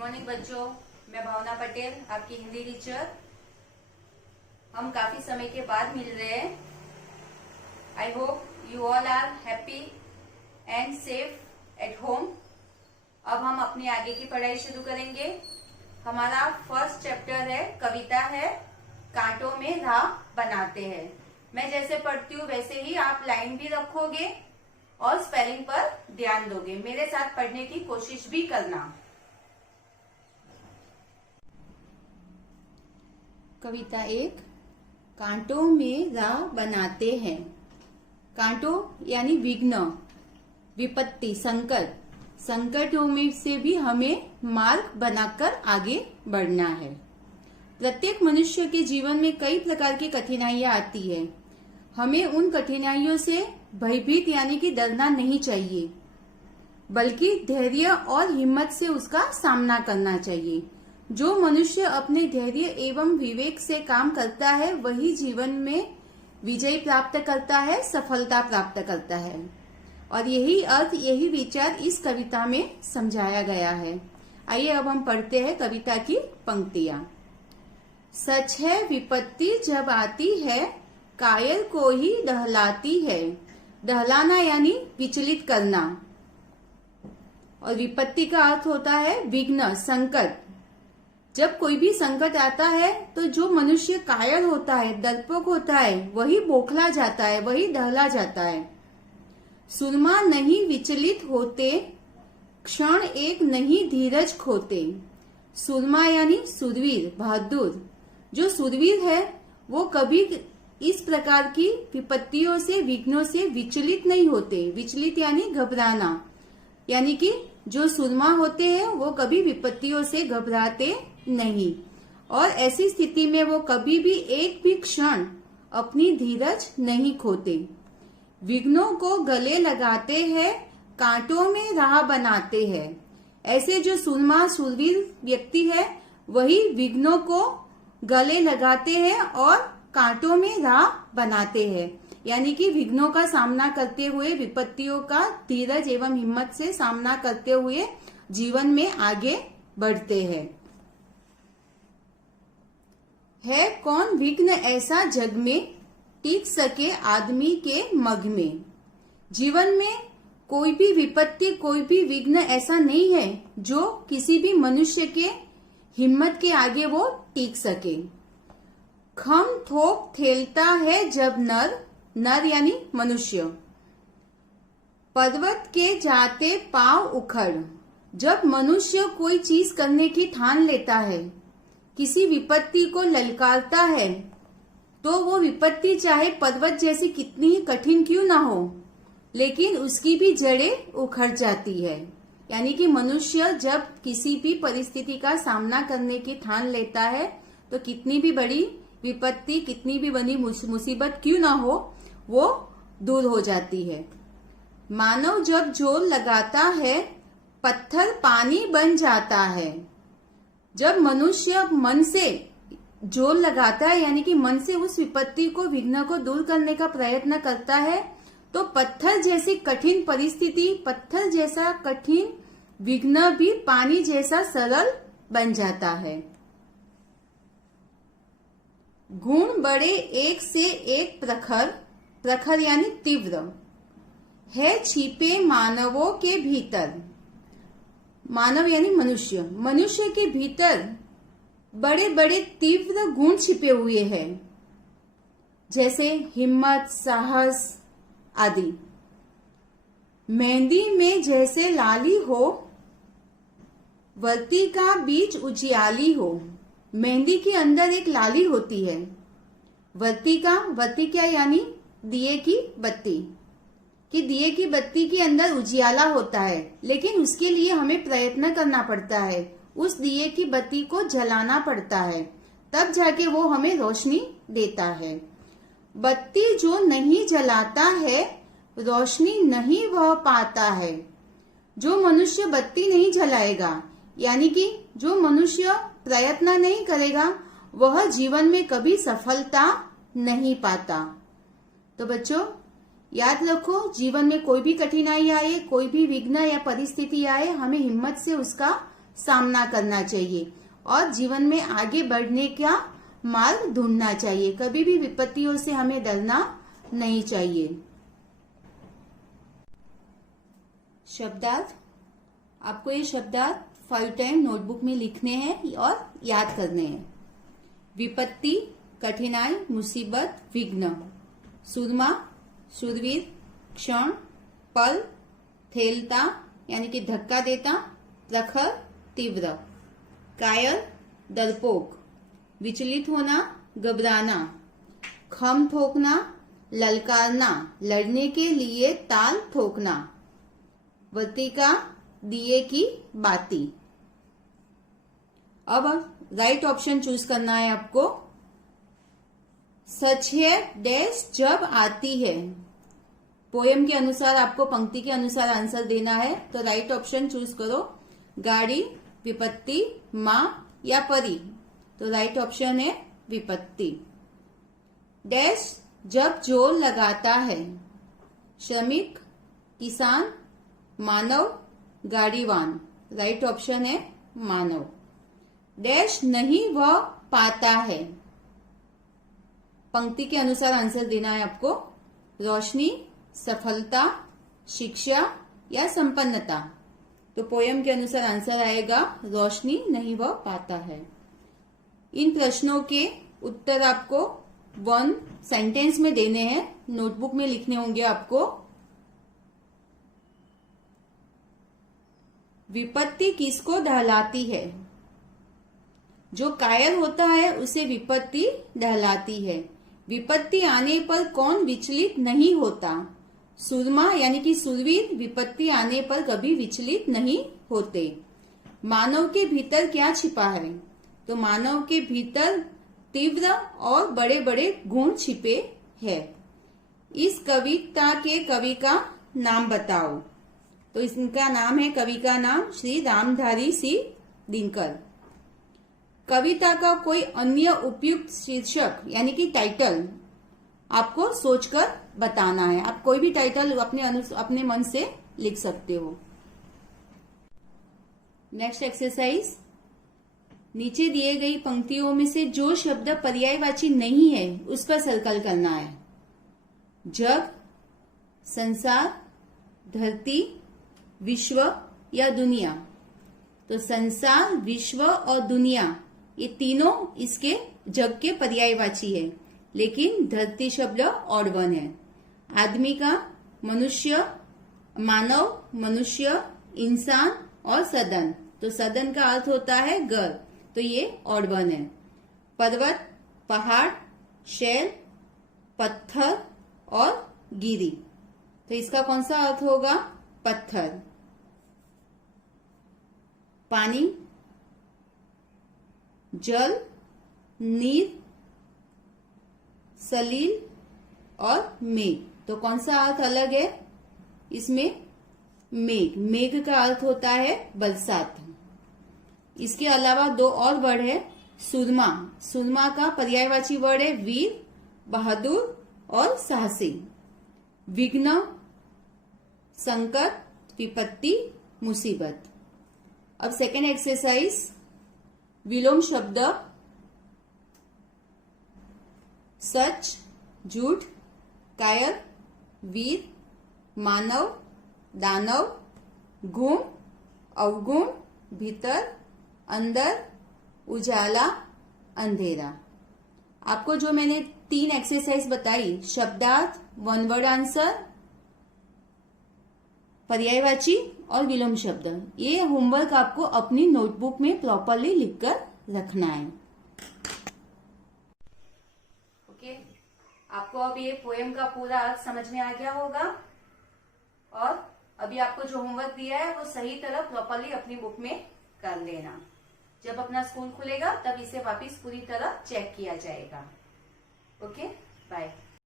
Morning बच्चों, मैं भावना पटेल, आपकी हिंदी टीचर। हम काफी समय के बाद मिल रहे हैं। I hope you all are happy and safe at home. अब हम अपनी आगे की पढ़ाई शुरू करेंगे। हमारा फर्स्ट चैप्टर है, कविता है, कांटों में राह बनाते हैं। मैं जैसे पढ़ती हूँ वैसे ही आप लाइन भी रखोगे और स्पेलिंग पर ध्यान दोगे। मेरे साथ पढ़ने की कोशिश भी करना। कविता एक, कांटों में राह बनाते हैं। कांटों यानी विघ्न, विपत्ति, संकट। संकटों में से भी हमें मार्ग बनाकर आगे बढ़ना है। प्रत्येक मनुष्य के जीवन में कई प्रकार की कठिनाइयां आती है। हमें उन कठिनाइयों से भयभीत यानी कि डरना नहीं चाहिए, बल्कि धैर्य और हिम्मत से उसका सामना करना चाहिए। जो मनुष्य अपने धैर्य एवं विवेक से काम करता है वही जीवन में विजय प्राप्त करता है, सफलता प्राप्त करता है। और यही अर्थ, यही विचार इस कविता में समझाया गया है। आइए अब हम पढ़ते हैं कविता की पंक्तियां। सच है विपत्ति जब आती है, कायर को ही दहलाती है। दहलाना यानी विचलित करना, और विपत्ति का अर्थ होता है विघ्न, संकट। जब कोई भी संकट आता है तो जो मनुष्य कायर होता है, डरपोक होता है, वही बौखला जाता है, वही दहला जाता है। सुरमा नहीं विचलित होते, क्षण एक नहीं धीरज खोते। सुरमा यानी सुरवीर, बहादुर। जो सुरवीर है वो कभी इस प्रकार की विपत्तियों से, विघ्नों से विचलित नहीं होते। विचलित यानी घबराना, यानी कि जो सुरमा होते हैं वो कभी विपत्तियों से घबराते नहीं, और ऐसी स्थिति में वो कभी भी एक भी क्षण अपनी धीरज नहीं खोते। विघ्नों को गले लगाते हैं, कांटों में राह बनाते हैं। ऐसे जो सुरमा, शूरवीर व्यक्ति है वही विघ्नों को गले लगाते हैं और कांटों में राह बनाते हैं, यानी कि विघ्नों का सामना करते हुए, विपत्तियों का धीरज एवं हिम्मत से सामना करते हुए जीवन में आगे बढ़ते हैं। है कौन विघ्न ऐसा जग में, टिक सके आदमी के मग में। जीवन में कोई भी विपत्ति, कोई भी विघ्न ऐसा नहीं है जो किसी भी मनुष्य के हिम्मत के आगे वो टिक सके। खम थोक थेलता है जब नर, नर यानी मनुष्य, पर्वत के जाते पांव उखड़। जब मनुष्य कोई चीज करने की ठान लेता है, किसी विपत्ति को ललकारता है, तो वो विपत्ति चाहे पर्वत जैसी कितनी ही कठिन क्यों ना हो, लेकिन उसकी भी जड़ें उखड़ जाती है। यानी कि मनुष्य जब किसी भी परिस्थिति का सामना करने की ठान लेता है तो कितनी भी बड़ी विपत्ति, कितनी भी बड़ी मुसीबत क्यों ना हो, वो दूर हो जाती है। मानव जब जोर लगाता है, पत्थर पानी बन जाता है। जब मनुष्य मन से जोर लगाता है, यानी कि मन से उस विपत्ति को, विघ्न को दूर करने का प्रयत्न करता है, तो पत्थर जैसी कठिन परिस्थिति, पत्थर जैसा कठिन विघ्न भी पानी जैसा सरल बन जाता है। गुण बड़े एक से एक प्रखर, प्रखर यानी तीव्र, है छिपे मानवों के भीतर। मानव यानी मनुष्य, मनुष्य के भीतर बड़े बड़े तीव्र गुण छिपे हुए हैं, जैसे हिम्मत, साहस आदि। मेहंदी में जैसे लाली हो, वर्ती का बीच उजियाली हो। मेहंदी के अंदर एक लाली होती है, वर्ती क्या यानी दिए की बत्ती, कि दिए की बत्ती के अंदर उजियाला होता है, लेकिन उसके लिए हमें प्रयत्न करना पड़ता है। उस दिए की बत्ती को जलाना पड़ता है, तब जाके वो हमें रोशनी देता है। बत्ती जो नहीं जलाता है, रोशनी नहीं वह पाता है। जो मनुष्य बत्ती नहीं जलाएगा, यानी कि जो मनुष्य प्रयत्न नहीं करेगा, वह जीवन में कभी सफलता नहीं पाता। तो बच्चों याद रखो, जीवन में कोई भी कठिनाई आए, कोई भी विघ्न या परिस्थिति आए, हमें हिम्मत से उसका सामना करना चाहिए और जीवन में आगे बढ़ने का मार्ग ढूंढना चाहिए। कभी भी विपत्तियों से हमें डरना नहीं चाहिए। शब्दार्थ, आपको ये शब्दार्थ 5 टाइम नोटबुक में लिखने हैं और याद करने हैं। विपत्ति, कठिनाई, मुसीबत, विघ्न। सूरमा, शूरवीर, क्षण, पल, थेलता यानी कि धक्का देता, प्रखर, तीव्र। कायर, डरपोक, विचलित होना, घबराना। खम ठोकना, ललकारना, लड़ने के लिए ताल ठोकना। वर्तिका, दिए की बाती। अब राइट ऑप्शन चूज करना है आपको। सच है डैश जब आती है। पोयम के अनुसार आपको पंक्ति के अनुसार आंसर देना है, तो राइट ऑप्शन चूज करो। गाड़ी, विपत्ति, मां या परी। तो राइट ऑप्शन है विपत्ति। डैश जब जोर लगाता है। श्रमिक, किसान, मानव, गाड़ीवान। राइट ऑप्शन है मानव। डैश नहीं वह पाता है। पंक्ति के अनुसार आंसर देना है आपको। रोशनी, सफलता, शिक्षा या संपन्नता। तो पोयम के अनुसार आंसर आएगा रोशनी नहीं वह पाता है। इन प्रश्नों के उत्तर आपको 1 सेंटेंस में देने हैं, नोटबुक में लिखने होंगे आपको। विपत्ति किसको दहलाती है? जो कायर होता है उसे विपत्ति दहलाती है। विपत्ति आने पर कौन विचलित नहीं होता? सूरमा यानी कि सूरवीर विपत्ति आने पर कभी विचलित नहीं होते। मानव के भीतर क्या छिपा है? तो मानव के भीतर तीव्र और बड़े बड़े गुण छिपे हैं। इस कविता के कवि का नाम बताओ। तो इनका नाम है, कवि का नाम श्री रामधारी सिंह दिनकर। कविता का कोई अन्य उपयुक्त शीर्षक यानी कि टाइटल आपको सोचकर बताना है। आप कोई भी टाइटल अपने मन से लिख सकते हो। नेक्स्ट एक्सरसाइज, नीचे दिए गई पंक्तियों में से जो शब्द पर्यायवाची नहीं है उस पर सर्कल करना है। जग, संसार, धरती, विश्व या दुनिया। तो संसार, विश्व और दुनिया ये तीनों इसके जग के पर्यायवाची है, लेकिन धरती शब्द ऑड वन है। आदमी का मनुष्य, मानव, मनुष्य, इंसान और सदन। तो सदन का अर्थ होता है घर, तो ये ऑड वन है। पर्वत, पहाड़, शैल, पत्थर और गिरी। तो इसका कौन सा अर्थ होगा? पत्थर। पानी, जल, नीर, सलील और मेघ। तो कौन सा अर्थ अलग है इसमें? मेघ। मेघ का अर्थ होता है बरसात। इसके अलावा 2 और वर्ड है। सुरमा, सुरमा का पर्यायवाची वर्ड है वीर, बहादुर और साहसी। विघ्न, संकट, विपत्ति, मुसीबत। अब सेकेंड एक्सरसाइज, विलोम शब्द। सच, झूठ, कायर, वीर, मानव, दानव, गुण, अवगुण, भीतर, अंदर, उजाला, अंधेरा। आपको जो मैंने 3 एक्सरसाइज बताई, शब्दार्थ, 1 वर्ड आंसर, पर्यायवाची और विलोम शब्द, ये होमवर्क आपको अपनी नोटबुक में प्रॉपरली लिखकर रखना है। ओके, आपको अब ये पोएम का पूरा अर्थ समझ में आ गया होगा और अभी आपको जो होमवर्क दिया है वो सही तरह प्रॉपरली अपनी बुक में कर लेना। जब अपना स्कूल खुलेगा तब इसे वापस पूरी तरह चेक किया जाएगा। Okay, bye.